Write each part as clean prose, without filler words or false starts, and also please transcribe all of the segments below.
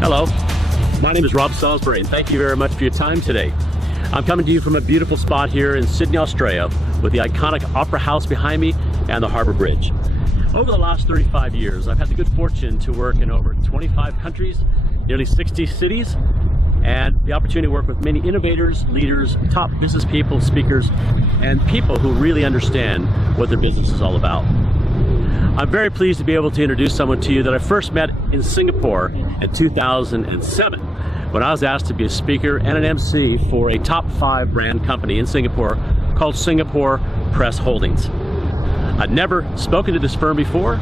Hello, my name is Rob Salisbury, and thank you very much for your time today. I'm coming to you from a beautiful spot here in Sydney, Australia, with the iconic Opera House behind me and the Harbour Bridge. Over the last 35 years, I've had the good fortune to work in over 25 countries, nearly 60 cities, and the opportunity to work with many innovators, leaders, top business people, speakers, and people who really understand what their business is all about. I'm very pleased to be able to introduce someone to you that I first met in Singapore in 2007 when I was asked to be a speaker and an MC for a top 5 brand company in Singapore called Singapore Press Holdings. I'd never spoken to this firm before.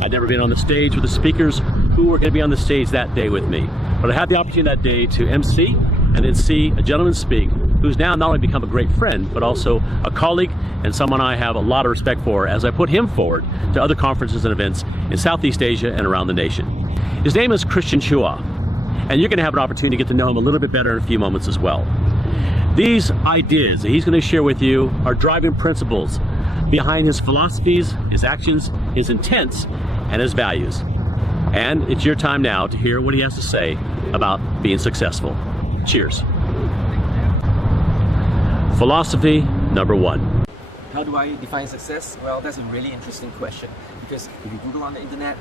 I'd never been on the stage with the speakers who were going to be on the stage that day with me. But I had the opportunity that day to MC and then see a gentleman speak who's now not only become a great friend, but also a colleague and someone I have a lot of respect for as I put him forward to other conferences and events in Southeast Asia and around the nation. His name is Christian Chua, and you're going to have an opportunity to get to know him a little bit better in a few moments as well. These ideas that he's going to share with you are driving principles behind his philosophies, his actions, his intents, and his values. And it's your time now to hear what he has to say about being successful. Cheers. Philosophy number 1. How do I define success? Well, that's a really interesting question, because if you Google on the internet,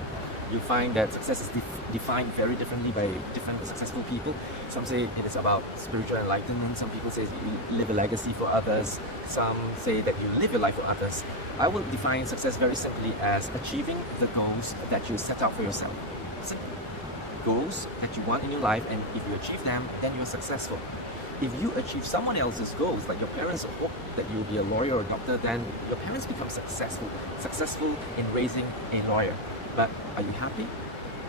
you find that success is defined very differently by different successful people. Some say it is about spiritual enlightenment, some people say you live a legacy for others, some say that you live your life for others. I will define success very simply as achieving the goals that you set out for yourself. Goals that you want in your life, and if you achieve them, then you're successful. If you achieve someone else's goals, like your parents hope that you'll be a lawyer or a doctor, then your parents become successful in raising a lawyer. But are you happy?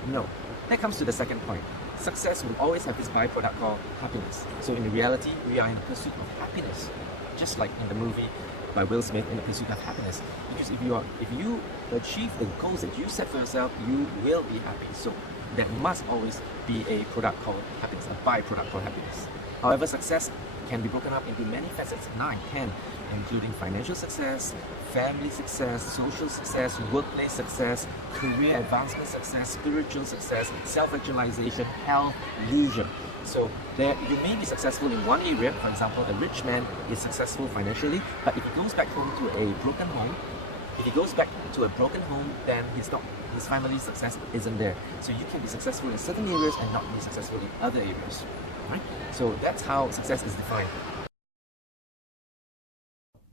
No. That comes to the second point. Success will always have this byproduct called happiness. So in reality, we are in the pursuit of happiness, just like in the movie by Will Smith, In the Pursuit of Happiness. Because if you achieve the goals that you set for yourself, you will be happy. So there must always be a product called happiness, a byproduct called happiness. However, success can be broken up into many facets, 9, 10, including financial success, family success, social success, workplace success, career advancement success, spiritual success, self-actualization, health, leisure. So there, you may be successful in one area. For example, the rich man is successful financially, but if he goes back home to a broken home, then his family's success isn't there. So you can be successful in certain areas and not be successful in other areas. Right? So that's how success is defined.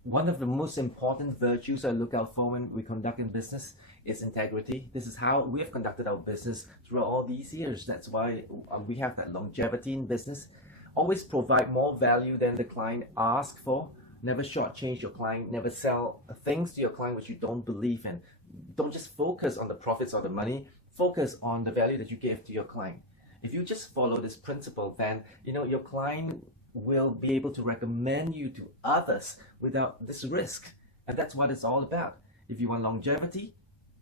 One of the most important virtues I look out for when we conduct in business is integrity. This is how we have conducted our business throughout all these years. That's why we have that longevity in business. Always provide more value than the client asks for. Never shortchange your client. Never sell things to your client which you don't believe in. Don't just focus on the profits or the money. Focus on the value that you give to your client. If you just follow this principle, then your client will be able to recommend you to others without this risk. And that's what it's all about. If you want longevity,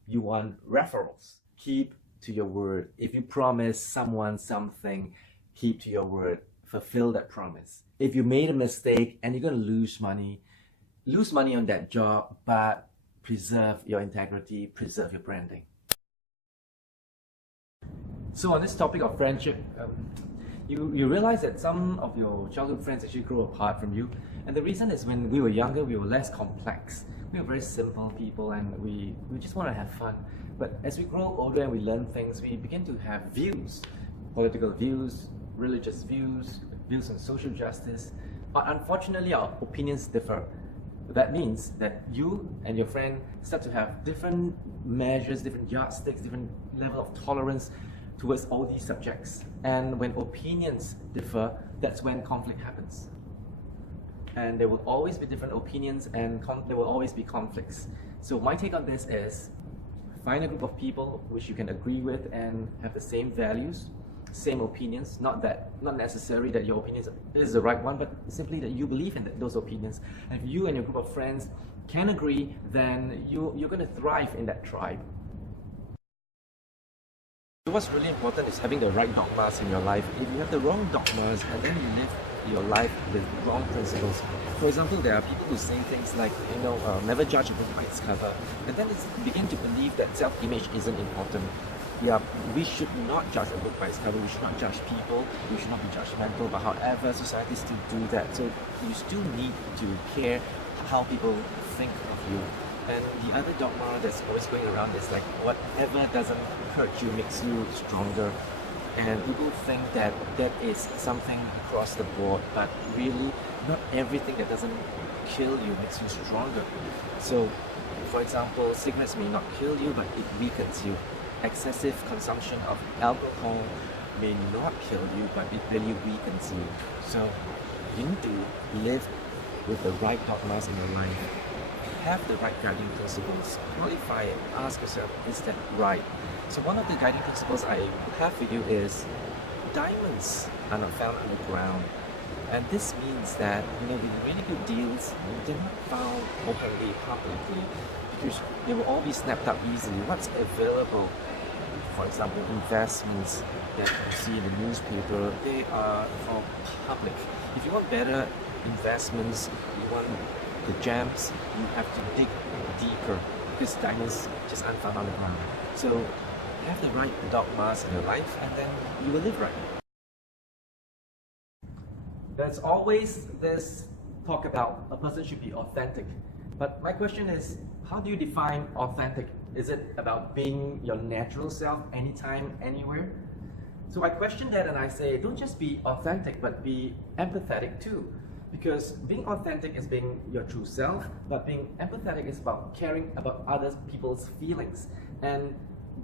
you want referrals. Keep to your word. If you promise someone something, keep to your word. Fulfill that promise. If you made a mistake and you're going to lose money on that job, but preserve your integrity, preserve your branding. So on this topic of friendship, you realize that some of your childhood friends actually grow apart from you. And the reason is when we were younger, we were less complex. We were very simple people, and we just want to have fun. But as we grow older and we learn things, we begin to have views, political views, religious views, views on social justice. But unfortunately, our opinions differ. That means that you and your friend start to have different measures, different yardsticks, different level of tolerance towards all these subjects. And when opinions differ, that's when conflict happens. And there will always be different opinions, and there will always be conflicts. So my take on this is, find a group of people which you can agree with and have the same values, same opinions. Not necessary that your opinion is the right one, but simply that you believe in those opinions. And if you and your group of friends can agree, then you're going to thrive in that tribe. What's really important is having the right dogmas in your life. If you have the wrong dogmas and then you live your life with wrong principles. For example, there are people who say things like, never judge a book by its cover, and then they begin to believe that self-image isn't important. yeah, we should not judge a book by its cover. We should not judge people. We should not be judgmental. But however, society still do that. So you still need to care how people think of you. And the other dogma that's always going around is like, whatever doesn't hurt you makes you stronger. And people think that that is something across the board, but really not everything that doesn't kill you makes you stronger. So for example, cigarettes may not kill you, but it weakens you. Excessive consumption of alcohol may not kill you, but it really weakens you. So you need to live with the right dogmas in your life. Have the right guiding principles. Qualify it. Ask yourself, is that right? So one of the guiding principles I have for you is diamonds are not found underground. And this means that, with really good deals, they're not found openly, publicly, because they will all be snapped up easily. What's available, for example, investments that you see in the newspaper, they are for public. If you want better investments, you want the gems, you have to dig deeper, because diamonds just aren't found on the ground. So have the right dogmas in your life, and then you will live right. There's always this talk about a person should be authentic. But my question is, how do you define authentic? Is it about being your natural self anytime, anywhere? So I question that and I say, don't just be authentic, but be empathetic too. Because being authentic is being your true self, but being empathetic is about caring about other people's feelings. And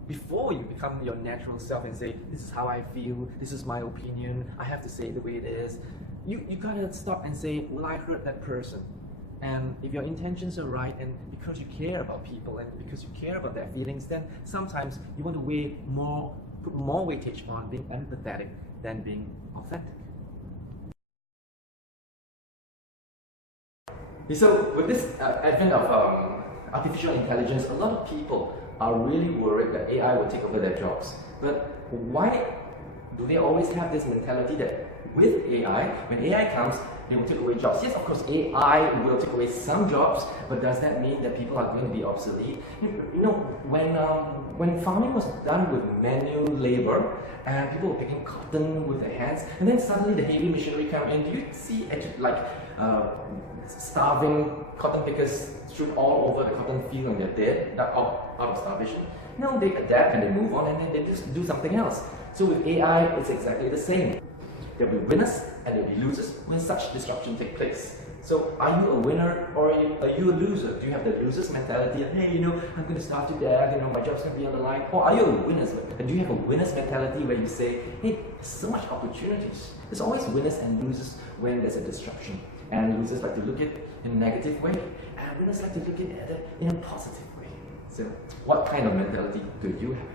before you become your natural self and say, this is how I feel, this is my opinion, I have to say it the way it is, you gotta stop and say, will I hurt that person? And if your intentions are right, and because you care about people and because you care about their feelings, then sometimes you want to put more weightage on being empathetic than being authentic. So with this advent of artificial intelligence, a lot of people are really worried that AI will take over their jobs. But why do they always have this mentality that with AI, when AI comes, they will take away jobs? Yes, of course, AI will take away some jobs, but does that mean that people are going to be obsolete? When farming was done with manual labor, and people were picking cotton with their hands, and then suddenly the heavy machinery came in, do you see starving cotton pickers strewn all over the cotton field and they're dead, out of starvation? No, they adapt and they move on and then they just do something else. So with AI, it's exactly the same. There'll be winners and there'll be losers when such disruption takes place. So are you a winner or are you a loser? Do you have the loser's mentality? Hey, I'm going to starve to death, my job's going to be on the line. Or are you a winner's? And do you have a winner's mentality where you say, hey, there's so much opportunities. There's always winners and losers when there's a disruption. And losers like to look at it in a negative way, and winners like to look at it in a positive way. So what kind of mentality do you have?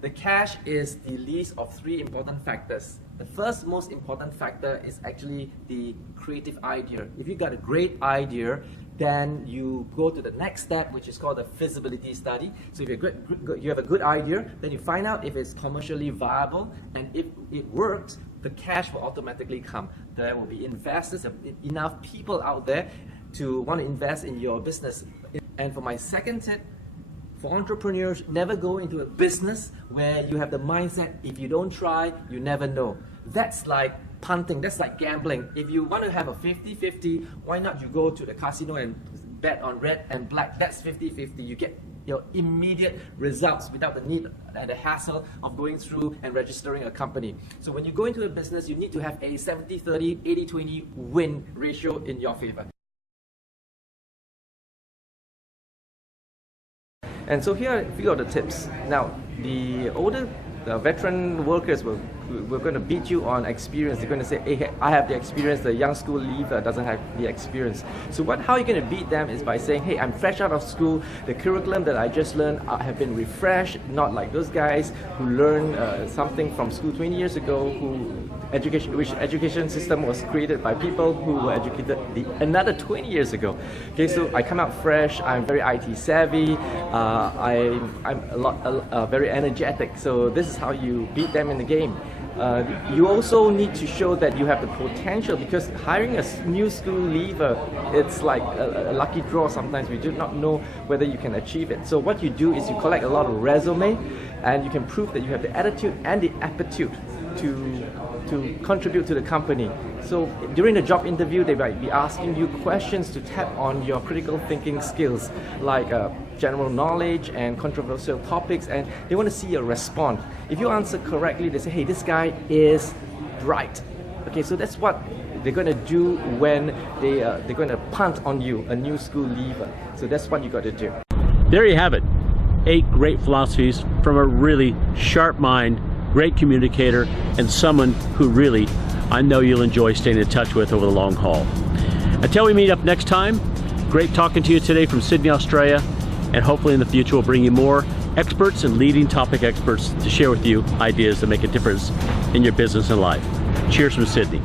The cash is the least of three important factors. The first most important factor is actually the creative idea. If you got a great idea, then you go to the next step, which is called the feasibility study. So if you have a good idea, then you find out if it's commercially viable, and if it works, the cash will automatically come. There will be investors, enough people out there to want to invest in your business. And for my second tip, for entrepreneurs, never go into a business where you have the mindset, if you don't try, you never know. That's like punting, that's like gambling. If you want to have a 50-50, why not you go to the casino and bet on red and black? That's 50-50. You get your immediate results without the need and the hassle of going through and registering a company. So when you go into a business, you need to have a 70-30, 80-20 win ratio in your favor. And so here are a few of the tips. Now, the veteran workers we're going to beat you on experience. They're going to say, hey, I have the experience, the young school leaver doesn't have the experience. So how you're going to beat them is by saying, hey, I'm fresh out of school, the curriculum that I just learned have been refreshed, not like those guys who learned something from school 20 years ago, which education system was created by people who were educated another 20 years ago. Okay, so I come out fresh, I'm very IT savvy, I'm very energetic, so this is how you beat them in the game. You also need to show that you have the potential, because hiring a new school leaver, it's like a lucky draw sometimes. We do not know whether you can achieve it. So what you do is you collect a lot of resume, and you can prove that you have the attitude and the aptitude to contribute to the company. So during the job interview, they might be asking you questions to tap on your critical thinking skills, like general knowledge and controversial topics, and they want to see your response. If you answer correctly, they say, hey, this guy is bright. Okay, so that's what they're going to do when they're going to punt on you, a new school leaver. So that's what you got to do. There you have it. 8 great philosophies from a really sharp mind, great communicator, and someone who really, I know you'll enjoy staying in touch with over the long haul. Until we meet up next time, great talking to you today from Sydney, Australia, and hopefully in the future we'll bring you more experts and leading topic experts to share with you ideas that make a difference in your business and life. Cheers from Sydney.